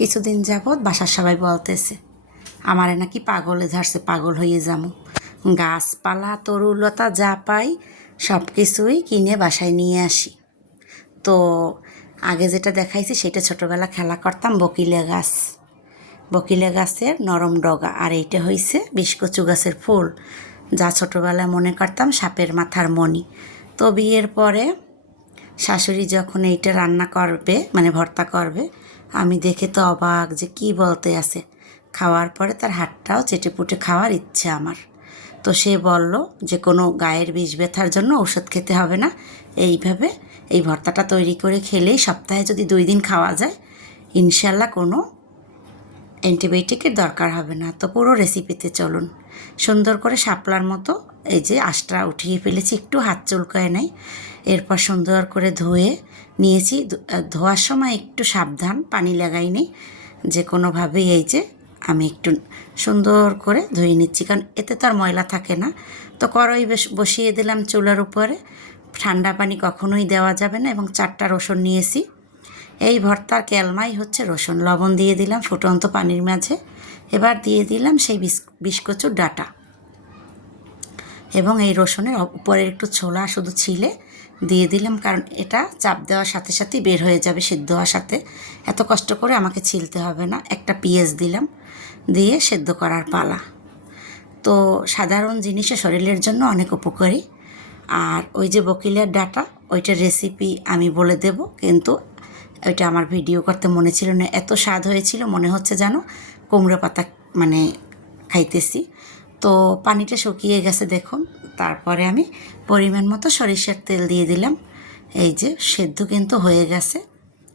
কিছুদিন যাবৎ বাসার সবাই বলতেছে, আমারে নাকি পাগলে ধরছে পাগল হয়ে যাব গাছপালা, তরুলতা যা পাই সব কিছুই কিনে বাসায় নিয়ে আসি। তো আগে যেটা দেখাইছি সেটা ছোটোবেলা খেলা করতাম বকিলে গাছ। বকিলে গাছের নরম ডগা, আর এইটা হইছে বিষকচু গাছের ফুল, যা ছোটোবেলায় মনে করতাম সাপের মাথার মণি। তো বিয়ের পরে শাশুড়ি যখন এইটা রান্না করবে মানে ভর্তা করবে, আমি দেখে তো অবাক যে কি বলতে আছে। খাওয়ার পরে তার হাতটাও চেটেপুটে খাওয়ার ইচ্ছে আমার। তো সে বলল যে, কোনো গায়ের বিষ ব্যথার জন্য ওষুধ খেতে হবে না। এইভাবে এই ভর্তাটা তৈরি করে খেলেই সপ্তাহে যদি দুই দিন খাওয়া যায় ইনশাল্লাহ কোনো অ্যান্টিবায়োটিকের দরকার হবে না। তো পুরো রেসিপিতে চলুন। সুন্দর করে শাপলার মতো এই যে আঁশটা উঠিয়ে ফেলেছি, একটু হাত চুলকায় নাই। এরপর সুন্দর করে ধুয়ে নিয়েছি। ধোয়ার সময় একটু সাবধান, পানি লাগাইনি যে কোনোভাবেই এই যে আমি একটু সুন্দর করে ধুয়ে নিচ্ছি, কারণ এতে তো আর ময়লা থাকে না। তো করই বসিয়ে দিলাম চুলার উপরে। ঠান্ডা পানি কখনোই দেওয়া যাবে না এবং চারটা রসুন নিয়েছি। এই ভর্তার ক্যালমাই হচ্ছে রসুন, লবণ দিয়ে দিলাম ফুটন্ত পানির মাঝে। এবার দিয়ে দিলাম সেই বিস বিস্কচুর ডাটা। এবং এই রসুনের উপরের একটু ছোলা শুধু ছিলে দিয়ে দিলাম, কারণ এটা চাপ দেওয়ার সাথে সাথে বের হয়ে যাবে সিদ্ধ হওয়ার সাথে। এত কষ্ট করে আমাকে ছিলতে হবে না, একটা পেঁয়াজ দিলাম দিয়ে সেদ্ধ করার পালা। তো সাধারণ জিনিসে শরীরের জন্য অনেক উপকারী। আর ওই যে বকিলের ডাটা, ওইটার রেসিপি আমি বলে দেব, কিন্তু ওইটা আমার ভিডিও করতে মনে ছিল না, এত স্বাদ হয়েছিল, মনে হচ্ছে যেন কুমড়ো পাতা মানে খাইতেছি। তো পানিটা শুকিয়ে গেছে দেখুন, তারপরে আমি পরিমাণ মতো সরিষার তেল দিয়ে দিলাম। এই যে সেদ্ধ কিন্তু হয়ে গেছে,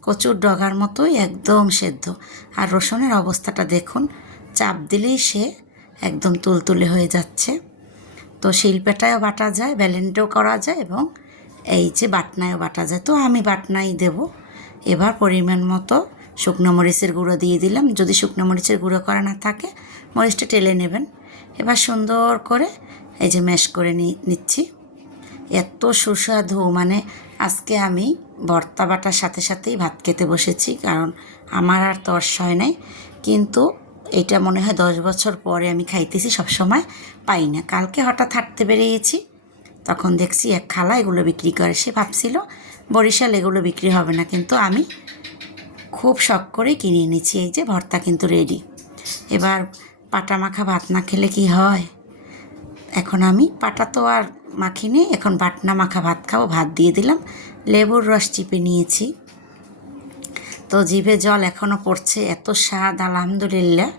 কচুর ডগার মতোই একদম সেদ্ধ। আর রসুনের অবস্থাটা দেখুন, চাপ দিলেই সে একদম তুলতুলে হয়ে যাচ্ছে। তো শিল্পেটায়ও বাটা যায় ব্যালেন্টেও করা যায় এবং এই যে বাটনায়ও বাটা যায়। তো আমি বাটনাই দেব। এবার পরিমাণ মতো শুকনো মরিচের গুঁড়ো দিয়ে দিলাম। যদি শুকনো মরিচের গুঁড়ো করা না থাকে, মরিচটা টেলে নেবেন। এবার সুন্দর করে এই যে ম্যাশ করে নিচ্ছি। এত সুস্বাদু মানে আজকে আমি ভর্তা বাটার সাথে সাথেই ভাত খেতে বসেছি, কারণ আমার আর তর্স হয় নাই। কিন্তু এটা মনে হয় দশ বছর পরে আমি খাইতেছি, সবসময় পাই না। কালকে হঠাৎ হাঁটতে বেরিয়েছি, তখন দেখছি এক খালা এগুলো বিক্রি করে। সে ভাবছিল বরিশাল এগুলো বিক্রি হবে না, কিন্তু আমি খুব শখ করে কিনে এনেছি এই যে ভর্তা কিন্তু রেডি এবার পাটা মাখা ভাত না খেলে কি হয়? এখন আমি পাটা তো আর মাখিনি, এখন বাটনা মাখা ভাত খাব, ভাত দিয়ে দিলাম। লেবুর রস চিপে নিয়েছি। তো জিভে জল এখনও পড়ছে, এত স্বাদ, আলহামদুলিল্লাহ।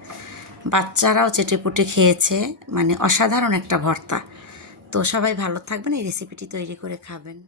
বাচ্চারাও চেটেপুটে খেয়েছে মানে অসাধারণ একটা ভর্তা। তো সবাই ভালো থাকবেন, এই রেসিপিটি তৈরি করে খাবেন।